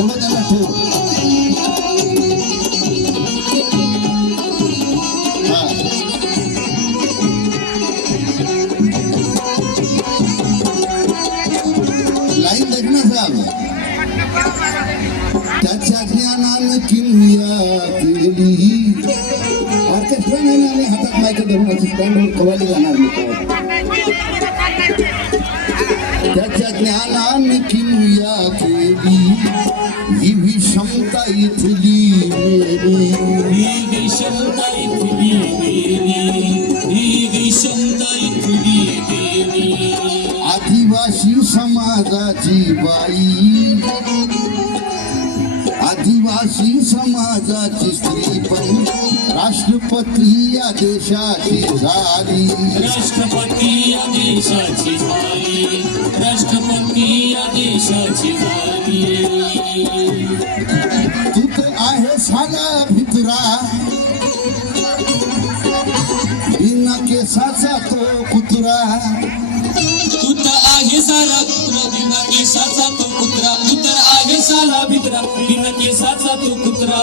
ಒಂಬತ್ತಲ್ಲ two line देखना साहब चाचा क्या नाम किमिया तेरी ऑर्केस्ट्रा में मैंने हाथक माइक देखो असिस्टेंट और कवाली गाना में चाचा क्या नाम किमिया इथली ही विषमता इथली ही विषमता इथली आदिवासी समाजाची बाई. आदिवासी समाजाची स्त्री पण राष्ट्रपती या देशाची झाली. राष्ट्रपती या देशाची झाली राष्ट्रपती या देशाची झाली धागा भितरा इनके सासा तो कुतरा। तू तो आगे सारा कुतरा बिना के सासा तो कुतरा. उतर आगे सारा भितरा बिना के सासा तो कुतरा.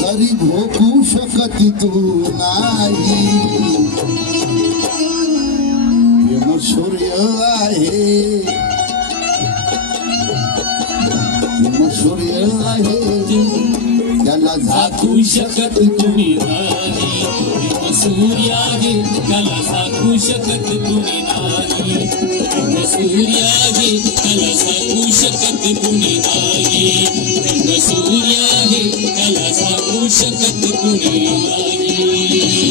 तरी भोकू शकत तू नाही। सूर्य आहे। सूर्य आहे। त्याला झाकू शकत कुणी नाही सूर्य आहे त्याला झाकू शकत कुणी नाही सूर्य आहे त्याला झाकू शकत कुणी नाही सूर्य आहे त्याला झाकू शकत कुणी नाही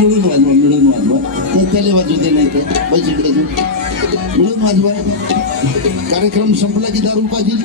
मिळून वाजवा. मिळून वाजवा. ते त्याला वाजू दे नाही ते पैसे मिळून वाजवा. कार्यक्रम संपला की दारू पाहिजे.